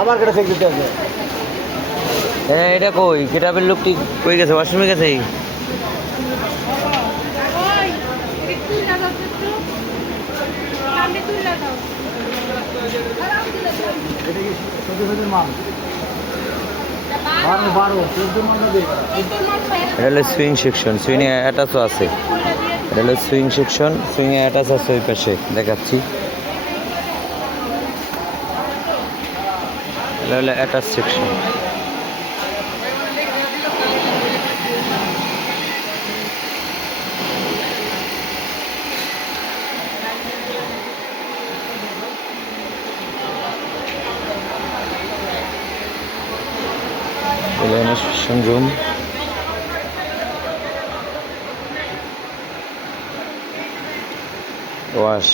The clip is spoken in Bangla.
আবার কেটে চেক দিতে হবে। হ্যাঁ এটা কই কিতাবের লোকটি কই গেছে ওয়াশরুমে গেছে এটা হলো সুইং সেকশন সুইং এ অ্যাটাচও আছে এটা হলো সুইং সেকশন সুইং এ অ্যাটাচ আছে ওই পাশে দেখাচ্ছি এটা হলো attach section elimination room wash